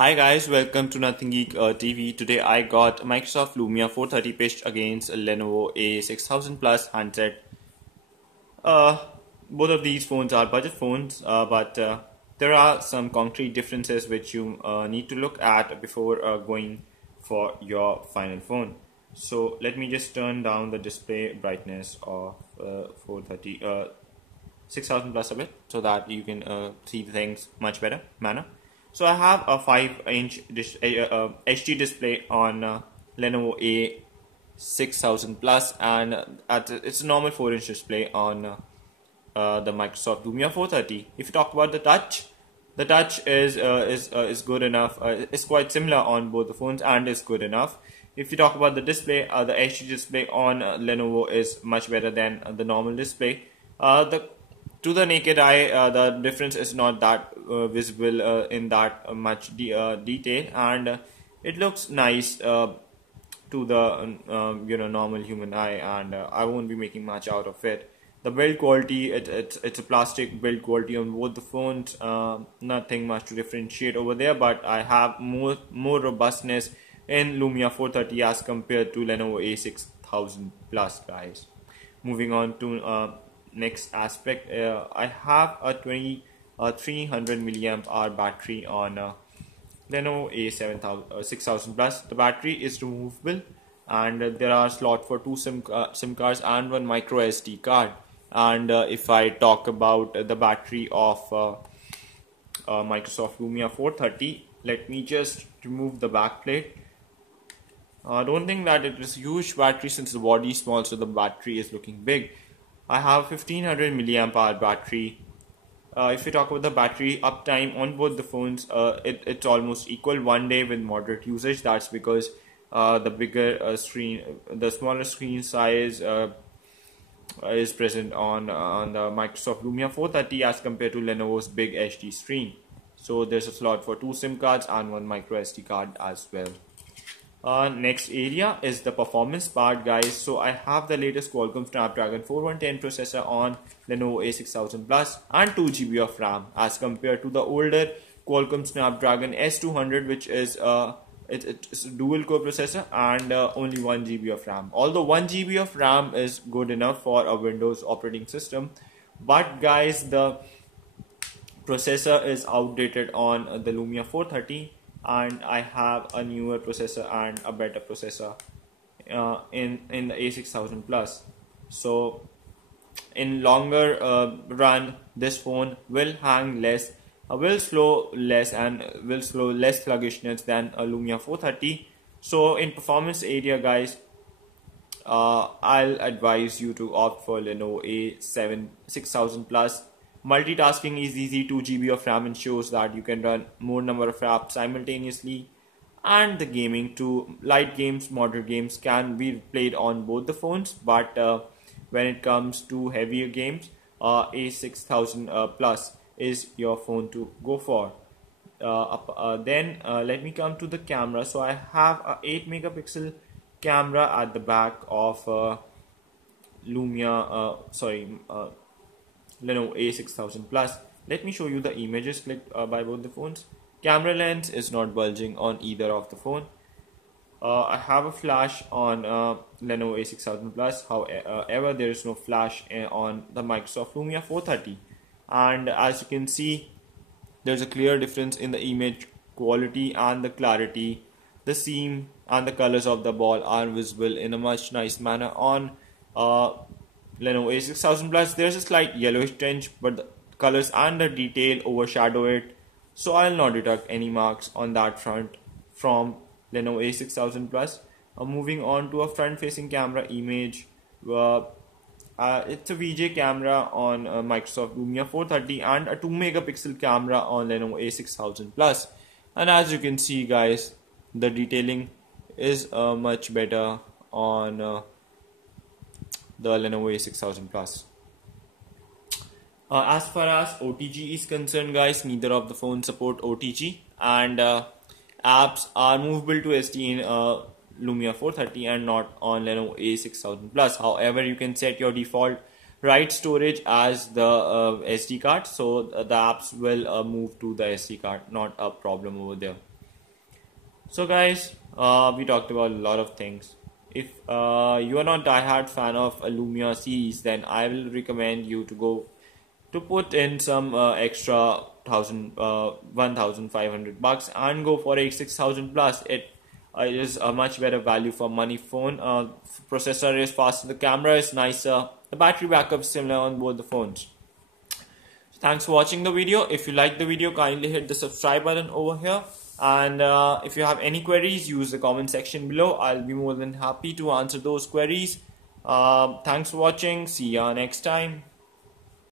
Hi guys, welcome to Nothing Geek TV. Today I got Microsoft Lumia 430 pitched against Lenovo A6000 Plus handset. Uh, Both of these phones are budget phones, but there are some concrete differences which you need to look at before going for your final phone. So let me just turn down the display brightness of 430 6000 plus a bit so that you can see things much better manner. So I have a 5-inch HD display on Lenovo A6000 Plus, and it's a normal 4-inch display on the Microsoft Lumia 430. If you talk about the touch is good enough. It's quite similar on both the phones and is good enough. If you talk about the display, the HD display on Lenovo is much better than the normal display. To the naked eye, the difference is not that visible in that much detail, and it looks nice to the normal human eye, and I won't be making much out of it. The build quality, it's a plastic build quality on both the phones. Nothing much to differentiate over there, but I have more robustness in Lumia 430 as compared to Lenovo A6000 Plus, guys. Moving on to next aspect, I have a 300 milliamp hour battery on Lenovo A6000 Plus. The battery is removable, and there are slots for two SIM cards and one micro SD card. And if I talk about the battery of Microsoft Lumia 430, let me just remove the back plate. I don't think that it is a huge battery since the body is small, so the battery is looking big. I have 1500 milliamp hour battery. If you talk about the battery uptime on both the phones, it's almost equal 1 day with moderate usage. That's because the smaller screen size is present on the Microsoft Lumia 430 as compared to Lenovo's big HD screen. So there's a slot for two SIM cards and one micro SD card as well. Next area is the performance part, guys. So I have the latest Qualcomm Snapdragon 4110 processor on Lenovo A6000 Plus and 2 GB of RAM as compared to the older Qualcomm Snapdragon S200, which is it's a dual core processor and only 1 GB of RAM. Although 1 GB of RAM is good enough for a Windows operating system, but guys, the processor is outdated on the Lumia 430. And I have a newer processor and a better processor in the A6000 Plus. So in longer run, this phone will hang less, will slow less, and will slow less sluggishness than a Lumia 430. So in performance area, guys, I'll advise you to opt for Lenovo A6000 Plus. Multitasking is easy. 2 GB of RAM ensures that you can run more number of apps simultaneously, and the gaming to light games, moderate games can be played on both the phones. But when it comes to heavier games, A6000 Plus is your phone to go for. Then let me come to the camera. So I have a 8 megapixel camera at the back of Lenovo A6000 Plus. Let me show you the images clicked by both the phones. Camera lens is not bulging on either of the phone. I have a flash on Lenovo A6000 Plus. However, there is no flash on the Microsoft Lumia 430. And as you can see, there's a clear difference in the image quality and the clarity. The seam and the colors of the ball are visible in a much nice manner on Lenovo A6000 Plus. There's a slight yellowish tinge, but the colors and the detail overshadow it, so I'll not deduct any marks on that front from Lenovo A6000 Plus. Moving on to a front-facing camera image, it's a VJ camera on Microsoft Lumia 430 and a 2 megapixel camera on Lenovo A6000 Plus. And as you can see, guys, the detailing is much better on the Lenovo A6000 Plus. As far as OTG is concerned, guys, neither of the phones support OTG, and apps are movable to SD in Lumia 430 and not on Lenovo A6000 Plus. However, you can set your default write storage as the SD card, so the apps will move to the SD card, not a problem over there. So guys, we talked about a lot of things. If you are not diehard fan of a Lumia series, then I will recommend you to go to put in some extra 1,500 bucks and go for A6000 Plus. It is a much better value for money phone. Processor is faster, the camera is nicer, the battery backup is similar on both the phones. Thanks for watching the video. If you like the video, kindly hit the subscribe button over here. And if you have any queries, use the comment section below. I'll be more than happy to answer those queries. Thanks for watching. See ya next time.